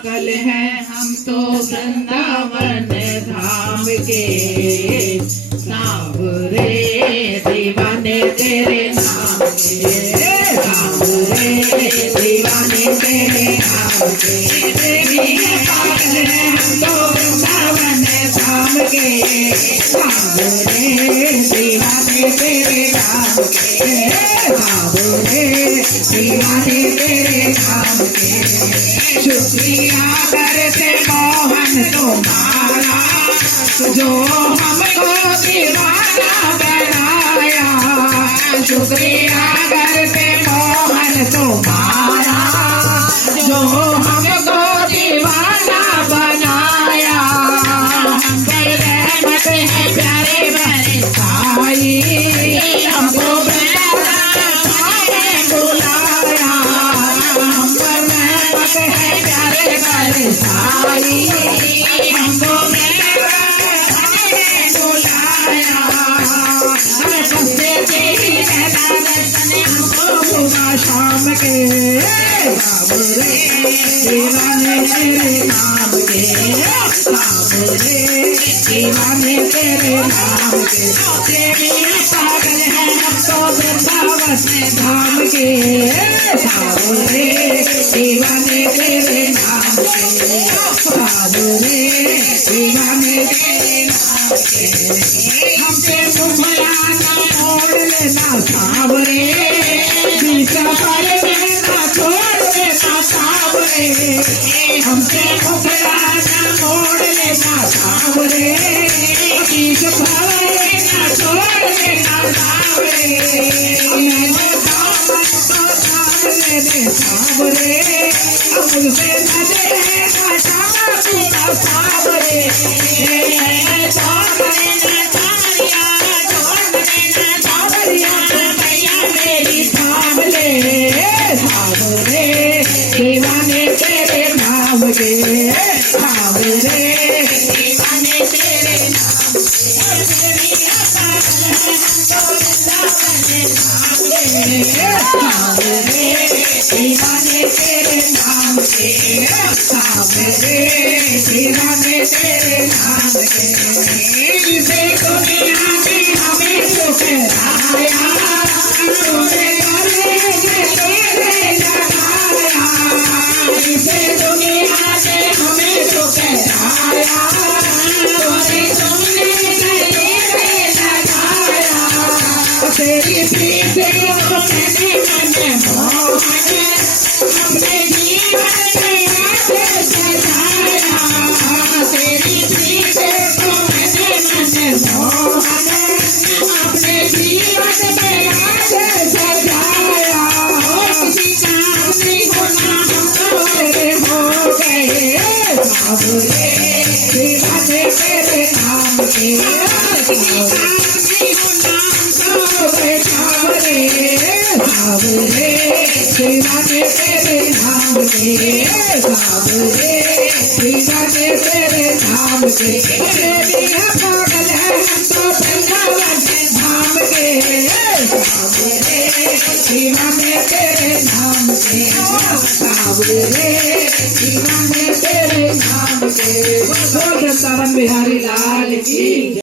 पागल हैं हम तो वृंदावन धाम के, सांवरे दीवाने तेरे नाम के, सांवरे दीवाने तेरे नाम के, पागल हैं हम तो वृंदावन धाम के, सांवरे दीवाने तेरे नाम के, सांवरे दीवाने तेरे नाम के। शुक्रिया करते मोहन तुम्हारा, जो हमको दीवाना बनाया, शुक्रिया करते मोहन तुम्हारा, जो हमको दीवाना बनाया। हम पर रहमत है प्यारे मेरे भाई, हमको बुलाया, हम पर रहमत है प्यारे मेरे भाई, हमको शाम के, सांवरे दीवाने तेरे नाम के, सांवरे दीवाने तेरे नाम के, पागल है हम तो वृंदावन धाम के, सांवरे दीवाने तेरे नाम के, सांवरे दीवाने तेरे नाम के। हमसे मुखलाना मोड़ लेना सांवरे, सफर में ना छोड़ देना सांवरे, हमसे मुखलाना मोड़ लेना सांवरे, सफर में ना छोड़ देना सांवरे, मैं दामन तो थाम लेने सांवरे, मुझसे न देना सांवरे, सांवरे दीवाने तेरे नाम के, सांवरे दीवाने तेरे नाम के, सांवरे दीवाने तेरे नाम के, सांवरे दीवाने तेरे नाम के। इसे दुनिया में हमें ठुकराया, तूने गले से तेरे लगाया, इसे दुनिया से हमें ठुकराया, तूने तुमने गले लगाया, तेरी प्रीत को मैंने मन मोहन, अपने जीवन में आगे सजाया, तेरी प्रीत को मैंने मन मोहन, अपने जीवन में आगे सजाया। किसी काम नहीं होना हम तेरे हो गए, सांवरे दीवाने तेरे नाम के, किसी काम नहीं होना हम सांवरे, सांवरे दीवाने तेरे नाम के, सांवरे दीवाने तेरे नाम के। तेरी पागल है हम तो वृंदावन धाम के, सांवरे दीवाने तेरे नाम के, सांवरे दीवाने तेरे नाम के। बोल वृंदावन बिहारी लाल की।